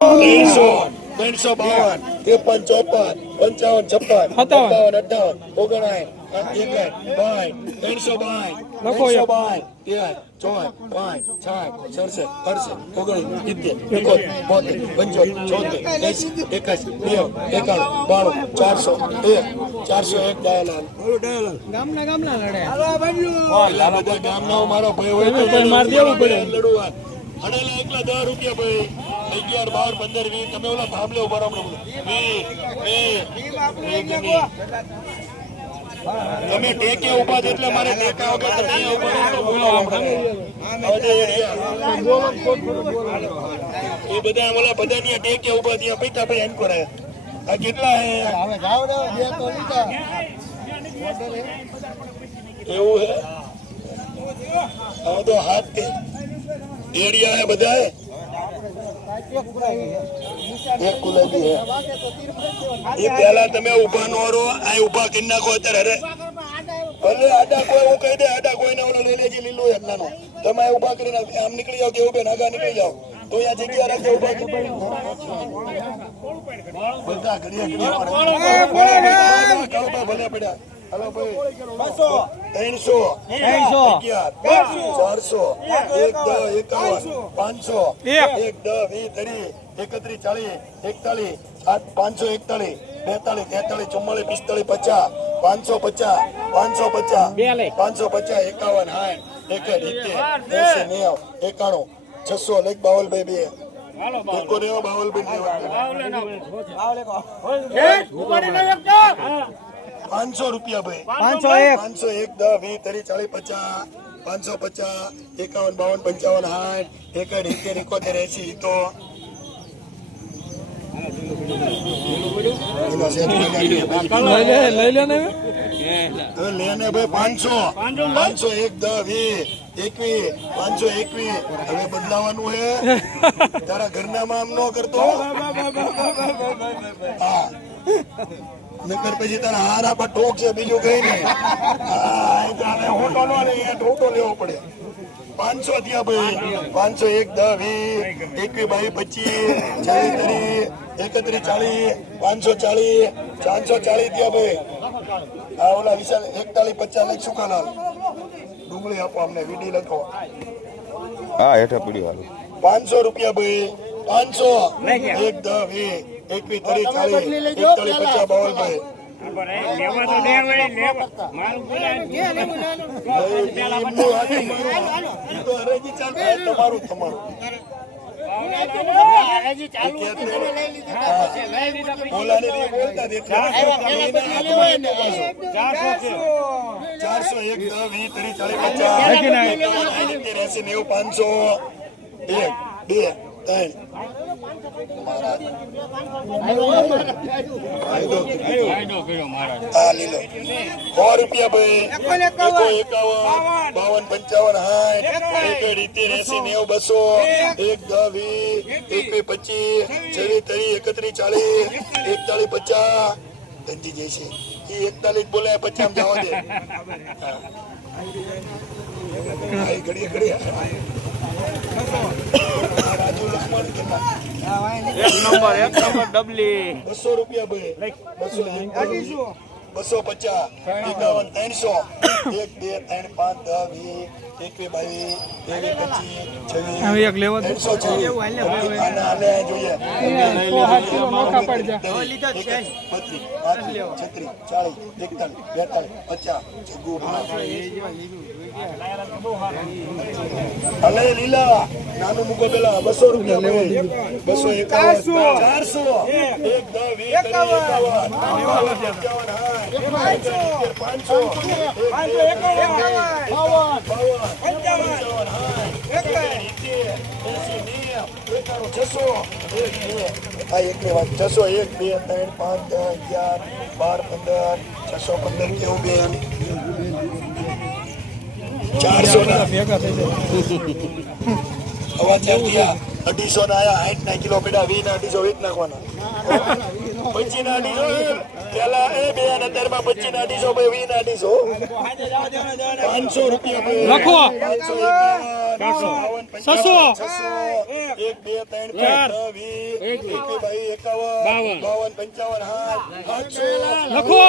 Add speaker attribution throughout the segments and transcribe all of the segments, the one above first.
Speaker 1: ત્રણસો ત્રણસો બાવન. ત્રેપન ચોપન પંચાવન છપ્પન સત્તાવન. અઠાવન બાય ત્રણસો બાય ત્રણસો બાય તેર ચોર પાંચ છાઠ સડસઠ અડસઠ ઓગણીસ સિત્તેર એકોતેર બોતેર પંચોતેર ચોતેર એસી એકાસી નેવું એકાણું બાણું ચારસો એક ચારસો એક ડાયલાલ
Speaker 2: ગામના ગામના લડે.
Speaker 1: ગામના મારો ભાઈ હોય તો
Speaker 2: માર દેવું પડે.
Speaker 1: લડવા અડેલા એકલા દસ રૂપિયા ભાઈ. અગિયાર બાર પંદર વીસ તમે ઓલા થાંભલે ઊભા રહો તમે ટેકે ઊભા એટલે મારે ટેકા વગર તો નહીં ઊભા રહો તો બોલો હમણાં. એ બધા ઓલા બધા ત્યાં ટેકે ઊભા ત્યાં પૈસા ભાઈ એમ કરે આ કેટલા હે?
Speaker 2: હવે જાવ બે તો
Speaker 1: એવું હે? હવે તો હાથ કે એરિયા હે બધા એક કુલાગી હે એ પેલા તમે ઊભા નો રહો આ ઊભા કરી નાખો અત્યારે ભલે આડા કોઈ હું કહી દે આડા કોઈને ઓલો લઈ લેજે લીલું એક નાનું તમે ઊભા કરીને આમ નીકળી જાવ કે ઉભે નાગા નીકળી જાવ તો આ જગ્યા રાખજો ઊભા કરી બધા ઘડિયા ઘડિયા ભલે પડ્યા ત્રણસો
Speaker 2: ત્રણસો.
Speaker 1: અગિયાર ચારસો એક દસ એકાવન પાંચસો એક દસ વીસ ત્રીસ એકત્રીસ ચાલીસ એકતાલીસ સાત પાંચસો એકતાલીસ બેતાલીસ તેતાલીસ ચુમ્માલીસ પિસ્તાલીસ પચાસ પાંચસો પચાસ પાંચસો પચાસ પાંચસો પચાસ એકાવન સાઠ એક એસી નેવ એકાણું છસો લેખ બાવલભાઈ બે બાવલભાઈ પાંચસો રૂપિયા ભાઈ.
Speaker 2: પાંચસો એક.
Speaker 1: પાંચસો એક દસ વીસ ત્રીસ ચાલીસ પચાસ પાંચસો પચાસ એકાવન બાવન પંચાવન સાઠ એકડ ઇત્તેર એકોતેર એસી તો લેને ભાઈ પાંચસો. પાંચસો એક દસ વીસ એકવી પાંચસો એકવી હવે બદલાવાનું હે. તારા ઘરના માં આમ નો કરતો. હા. નકર પછી તારા હારા પર ઠોક છે બીજું કઈ નહીં. હોટો નો નહીં ઠોટો લેવો પડે. પાંચસો થયા ભાઈ. પાંચસો એક દસ વીસ એકવીસ બાવીસ પચીસ ચાલીસ ત્રીસ એકત્રીસ ચાલીસ પાંચસો ચાલીસ ચારસો ચાલીસ થયા ભાઈ. હા ઓલા વિશાલ એકતાલીસ પચાસ લાખ કાલાલ ડુંગળી આપો અમને વીડી લખો.
Speaker 3: હા હેઠા પીડી હાલું.
Speaker 1: પાંચસો રૂપિયા ભાઈ પાંચસો. એક દસ વીસ. એકવીસ ત્રીસ ચાલીસ એકતાલીસ પચાસ બાવન ભાઈ તમારું તમારું. ચારસો એક દસ વીસ ત્રીસ ચાલીસ પચાસ. એંસી નેવું પાંચસો. એક બે ત્રણ. સો રૂપિયા ભાઈ. એકો એકાવન. બાવન પંચાવન સાઠ એક ઇત્તેર એસી, નેવું, બસો. એક દસ વીસ પચીસ. છવ્વીસ ત્રીસ એકત્રીસ, ચાલીસ. એકતાલીસ, પચાસ. ધનજી જય છે એ એકતાલીસ બોલે પચાસ જવા આ રાજુ લક્ષ્મણ કેટલા? બસો રૂપિયા ભાઈ. બસો. એક, બસો પચાસ એકાવન ત્રણસો. એક બે ત્રણ પાંચ દસ વીસ એકવીસ બાવીસ ત્રેવીસ પચીસ ત્રણસો જોઈએ. છત્રીસ, ચાલીસ, એકતાલીસ, બેતાલીસ, પચાસ, અલે લીલા નાનું મૂકો પેલા બસો રૂપિયા. બસો એકાવન ચારસો. એક દસ વીસ એકાવન બે, છસો એક બે આ એક બે વાત છસો એક બે ત્રણ પાંચ અગિયાર બાર પંદર છસો પંદર કેવું બેન ચારસો ના હવા ચાર થયા અઢીસો ના આયા સાઠ ના કિલો પેડા વી ના અઢીસો વીસ નાખવાના પચી ના અઢીસો પેલા એ બે અને અત્યારમાં પચી ના અઢીસો ભાઈ વી ના અઢીસો પાંચસો રૂપિયા.
Speaker 2: લખો.
Speaker 1: પાંચસો છસો, એક, બે, ત્રણ, ચાર, બાવીસ, એકાવન, બાવન, પંચાવન,
Speaker 2: લખો.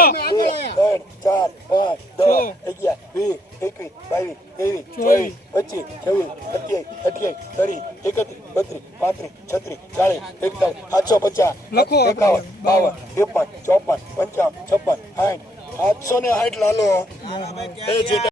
Speaker 1: ત્રણ, ચાર, પાંચ, દસ, અગિયાર, વીસ, એકવીસ, બાવીસ, ત્રેવીસ, ચોવીસ, પચીસ, છવ્વીસ, સત્યાવીસ, અઠ્યાવીસ, ત્રીસ, એકત્રીસ, બત્રીસ, પાંત્રીસ, છત્રીસ, ચાલીસ, એકતાલીસ, સાતસો પચાસ,
Speaker 2: લખો.
Speaker 1: એકાવન, બાવન, ત્રેપન, ચોપન, પંચાવન, છપ્પન, સાઠ, સાતસો ને સાઠ લાલો.